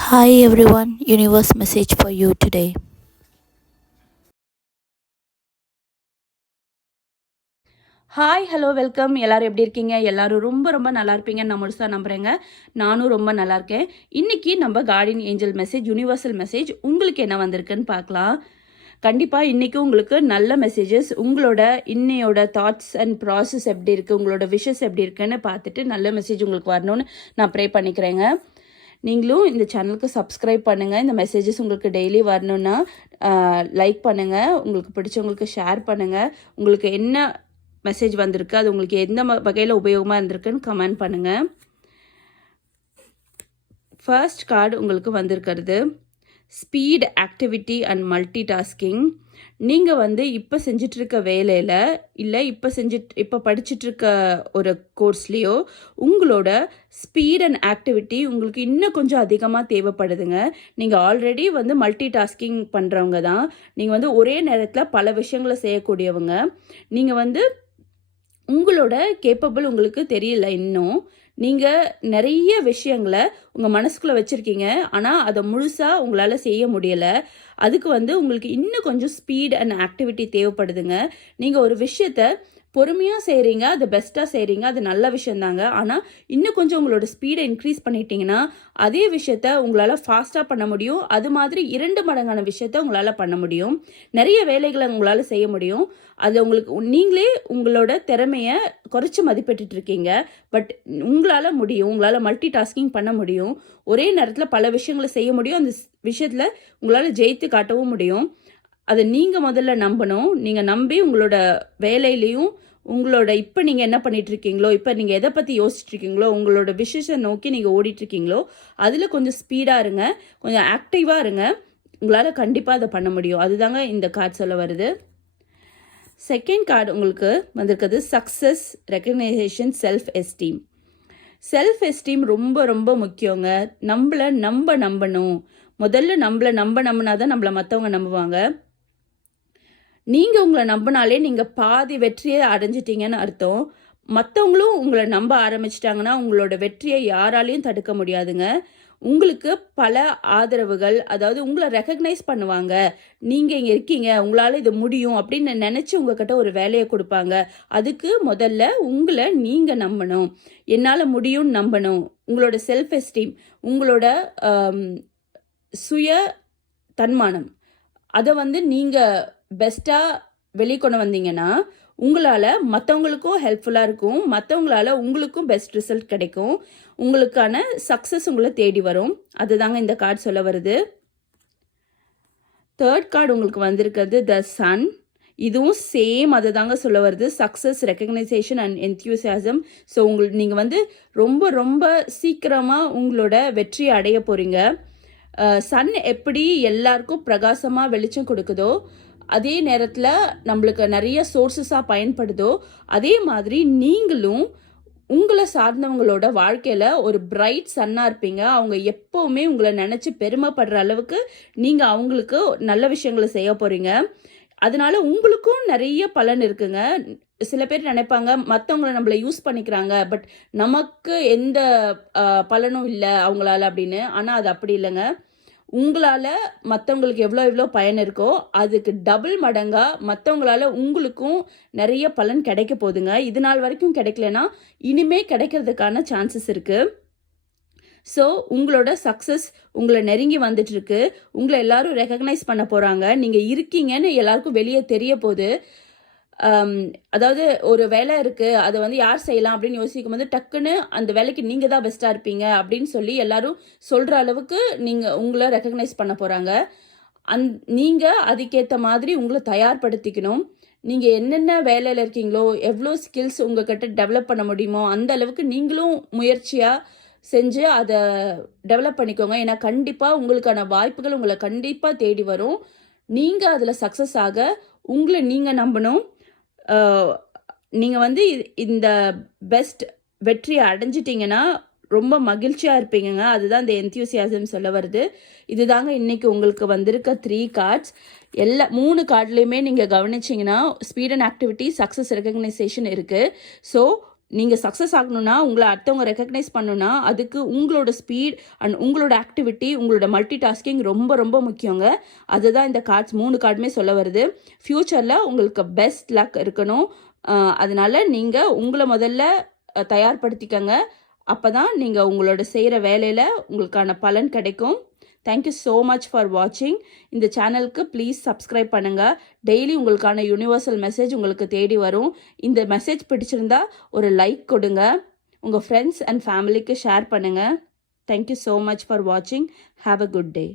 Hi everyone, universe message for you today. Hi hello welcome. எல்லாரும் எப்படி இருக்கீங்க? எல்லாரும் ரொம்ப ரொம்ப நல்லா இருப்பீங்கன்னு நான் முழுசாக நம்புகிறேங்க. நானும் ரொம்ப நல்லா இருக்கேன். இன்றைக்கி நம்ம Guardian angel message, universal message உங்களுக்கு என்ன வந்திருக்குன்னு பார்க்கலாம். கண்டிப்பாக இன்றைக்கி உங்களுக்கு நல்ல மெசேஜஸ், உங்களோட இன்னையோட தாட்ஸ் அண்ட் ப்ராசஸ் எப்படி இருக்குது, உங்களோட விஷஸ் எப்படி இருக்குன்னு பார்த்துட்டு நல்ல மெசேஜ் உங்களுக்கு வரணும்னு நான் ப்ரே பண்ணிக்கிறேங்க. நீங்களும் இந்த சேனலுக்கு சப்ஸ்கிரைப் பண்ணுங்கள். இந்த மெசேஜஸ் உங்களுக்கு டெய்லி வரணுன்னா லைக் பண்ணுங்கள், உங்களுக்கு பிடிச்சவங்களுக்கு ஷேர் பண்ணுங்கள். உங்களுக்கு என்ன மெசேஜ் வந்திருக்கு, அது உங்களுக்கு எந்த வகையில் உபயோகமாக இருந்திருக்குன்னு கமெண்ட் பண்ணுங்கள். ஃபர்ஸ்ட் கார்டு உங்களுக்கு வந்திருக்கிறது speed, activity and multi tasking. நீங்கள் இப்போ செஞ்சிட்ருக்க வேலையில் இல்லை இப்போ படிச்சிட்ருக்க ஒரு கோர்ஸ்லேயோ உங்களோட ஸ்பீட் அண்ட் ஆக்டிவிட்டி உங்களுக்கு இன்னும் கொஞ்சம் அதிகமாக தேவைப்படுதுங்க. நீங்கள் ஆல்ரெடி மல்டி டாஸ்கிங் பண்ணுறவங்க தான். நீங்கள் ஒரே நேரத்தில் பல விஷயங்களை செய்யக்கூடியவங்க. நீங்கள் உங்களோட கேப்பபிள் உங்களுக்கு தெரியல இன்னும். நீங்கள் நிறைய விஷயங்களை உங்கள் மனசுக்குள்ளே வச்சுருக்கீங்க, ஆனால் அதை முழுசாக உங்களால் செய்ய முடியலை. அதுக்கு உங்களுக்கு இன்னும் கொஞ்சம் ஸ்பீட் அண்ட் ஆக்டிவிட்டி தேவைப்படுதுங்க. நீங்கள் ஒரு விஷயத்த பொறுமையாக செய்கிறீங்க, அது பெஸ்ட்டாக செய்கிறீங்க, அது நல்ல விஷயந்தாங்க. ஆனால் இன்னும் கொஞ்சம் உங்களோட ஸ்பீடை இன்க்ரீஸ் பண்ணிட்டீங்கன்னா அதே விஷயத்த உங்களால் ஃபாஸ்ட்டாக பண்ண முடியும். அது மாதிரி 2 மடங்கான விஷயத்த உங்களால் பண்ண முடியும். நிறைய வேலைகளை உங்களால் செய்ய முடியும். அது உங்களுக்கு நீங்களே உங்களோட திறமையை குறைச்சி மதிப்பிட்டு இருக்கீங்க. பட் உங்களால் முடியும், உங்களால் மல்டி டாஸ்கிங் பண்ண முடியும். ஒரே நேரத்தில் பல விஷயங்களை செய்ய முடியும். அந்த விஷயத்தில் உங்களால் ஜெயித்து காட்டவும் முடியும். அதை நீங்கள் முதல்ல நம்பணும். நீங்கள் நம்பி உங்களோட வேலையிலையும் உங்களோட இப்போ நீங்கள் என்ன பண்ணிகிட்ருக்கீங்களோ, இப்போ நீங்கள் எதை பற்றி யோசிச்சுட்ருக்கீங்களோ, உங்களோட விஷயத்தை நோக்கி நீங்கள் ஓடிட்டுருக்கீங்களோ அதில் கொஞ்சம் ஸ்பீடாக இருங்க, கொஞ்சம் ஆக்டிவாக இருங்க. உங்களால் கண்டிப்பாக அதை பண்ண முடியும். அதுதாங்க இந்த கார்டு சொல்ல வருது. செகண்ட் கார்டு உங்களுக்கு வந்திருக்கிறது success, recognisation, self esteem. Self esteem ரொம்ப ரொம்ப முக்கியங்க. நம்மளை நம்பணும். முதல்ல நம்மளை நம்பினா தான் நம்மளை மற்றவங்க நம்புவாங்க. நீங்கள் உங்களை நம்பினாலே நீங்கள் பாதி வெற்றியை அடைஞ்சிட்டிங்கன்னு அர்த்தம். மற்றவங்களும் உங்களை நம்ப ஆரம்பிச்சிட்டாங்கன்னா உங்களோட வெற்றியை யாராலையும் தடுக்க முடியாதுங்க. உங்களுக்கு பல ஆதரவுகள், அதாவது உங்களை ரெக்கக்னைஸ் பண்ணுவாங்க. நீங்கள் இங்கே இருக்கீங்க, உங்களால் இது முடியும் அப்படின்னு நினச்சி உங்ககிட்ட ஒரு வேலையை கொடுப்பாங்க. அதுக்கு முதல்ல உங்களை நீங்கள் நம்பணும். என்னால் முடியும்னு நம்பணும். உங்களோட செல்ஃப் எஸ்டீம், உங்களோட சுய தன்மானம், அதை நீங்கள் பெஸ்ட்டாக வெளிக்கொண்டு வந்தீங்கன்னா உங்களால் மற்றவங்களுக்கும் ஹெல்ப்ஃபுல்லாக இருக்கும். மற்றவங்களால உங்களுக்கும் பெஸ்ட் ரிசல்ட் கிடைக்கும். உங்களுக்கான சக்ஸஸ் உங்களை தேடி வரும். அதுதாங்க இந்த கார்டு சொல்ல வருது. தேர்ட் கார்டு உங்களுக்கு வந்திருக்கிறது த சன். இதுவும் சேம் அதை தாங்க சொல்ல வருது. Success, recognisation and enthusiasm. So நீங்கள் ரொம்ப ரொம்ப சீக்கிரமாக உங்களோட வெற்றியை அடைய போகிறீங்க. சன் எப்படி எல்லாருக்கும் பிரகாசமாக வெளிச்சம் கொடுக்குதோ, அதே நேரத்தில் நம்மளுக்கு நிறைய சோர்ஸஸாக பயன்படுதோ, அதே மாதிரி நீங்களும் உங்களை சார்ந்தவங்களோட வாழ்க்கையில் ஒரு பிரைட் சன்னாக இருப்பீங்க. அவங்க எப்போவுமே உங்களை நினச்சி பெருமைப்படுற அளவுக்கு நீங்கள் அவங்களுக்கு நல்ல விஷயங்களை செய்ய போகிறீங்க. அதனால உங்களுக்கும் நிறைய பலன் இருக்குங்க. சில பேர் நினைப்பாங்க மற்றவங்களை நம்மளை யூஸ் பண்ணிக்கிறாங்க, பட் நமக்கு எந்த பலனும் இல்லை அவங்களால அப்படின்னு. ஆனால் அது அப்படி இல்லைங்க. உங்களால் மற்றவங்களுக்கு எவ்வளோ பயன் இருக்கோ அதுக்கு டபுள் மடங்காக மற்றவங்களால உங்களுக்கும் நிறைய பலன் கிடைக்க போகுதுங்க. இது நாள் வரைக்கும் கிடைக்கலனா இனிமே கிடைக்கிறதுக்கான சான்சஸ் இருக்குது. ஸோ உங்களோட சக்ஸஸ் உங்களை நெருங்கி வந்துட்டுருக்கு. உங்களை எல்லாரும் ரெக்கக்னைஸ் பண்ண போகிறாங்க. நீங்கள் இருக்கீங்கன்னு எல்லாருக்கும் வெளியே தெரிய போகுது. அதாவது ஒரு வேலை இருக்குது, அதை யார் செய்யலாம் அப்படின்னு யோசிக்கும் போது டக்குன்னு அந்த வேலைக்கு நீங்கள் தான் பெஸ்ட்டாக இருப்பீங்க அப்படின்னு சொல்லி எல்லாரும் சொல்கிற அளவுக்கு நீங்கள் உங்களை ரெக்கக்னைஸ் பண்ண போகிறாங்க. நீங்கள் அதுக்கேற்ற மாதிரி உங்களை தயார்படுத்திக்கணும். நீங்கள் என்னென்ன வேலையில் இருக்கீங்களோ, எவ்வளோ ஸ்கில்ஸ் உங்கள்கிட்ட டெவலப் பண்ண முடியுமோ அந்த அளவுக்கு நீங்களும் முயற்சியாக செஞ்சு அதை டெவலப் பண்ணிக்கோங்க. ஏன்னா கண்டிப்பாக உங்களுக்கான வாய்ப்புகள் உங்களை கண்டிப்பாக தேடி வரும். நீங்கள் அதில் சக்ஸஸ் ஆக உங்களை நீங்கள் நம்பணும். நீங்கள் இந்த பெஸ்ட் வெற்றியை அடைஞ்சிட்டிங்கன்னா ரொம்ப மகிழ்ச்சியாக இருப்பீங்க. அதுதான் இந்த என்த்யூசியாசம் சொல்ல வருது. இதுதாங்க இன்றைக்கி உங்களுக்கு வந்திருக்க 3 கார்ட்ஸ். எல்லா 3 கார்ட்லேயுமே நீங்கள் கவனிச்சிங்கன்னா speed and activity, success, recognisation இருக்குது. ஸோ நீங்கள் சக்ஸஸ் ஆகணும்னா, உங்களை அடுத்தவங்க ரெக்கக்னைஸ் பண்ணணும்னா, அதுக்கு உங்களோட ஸ்பீட் அண்ட் உங்களோட ஆக்டிவிட்டி, உங்களோட மல்டி டாஸ்கிங் ரொம்ப ரொம்ப முக்கியங்க. அதுதான் இந்த கார்ட்ஸ் 3 கார்டுமே சொல்ல வருது. ஃப்யூச்சரில் உங்களுக்கு பெஸ்ட் லக் இருக்கணும். அதனால நீங்கள் உங்களை முதல்ல தயார்படுத்திக்கங்க. அப்போ தான் நீங்கள் உங்களோட செய்கிற வேலையில் உங்களுக்கான பலன் கிடைக்கும். தேங்க்யூ ஸோ மச் ஃபார் வாட்சிங். இந்த சேனலுக்கு ப்ளீஸ் சப்ஸ்கிரைப் பண்ணுங்கள். டெய்லி உங்களுக்கான யூனிவர்சல் மெசேஜ் உங்களுக்கு தேடி வரும். இந்த மெசேஜ் பிடிச்சிருந்தா ஒரு லைக் கொடுங்க. உங்கள் ஃப்ரெண்ட்ஸ் அண்ட் ஃபேமிலிக்கு ஷேர் பண்ணுங்கள். தேங்க்யூ ஸோ மச் ஃபார் வாட்சிங். Have a good day.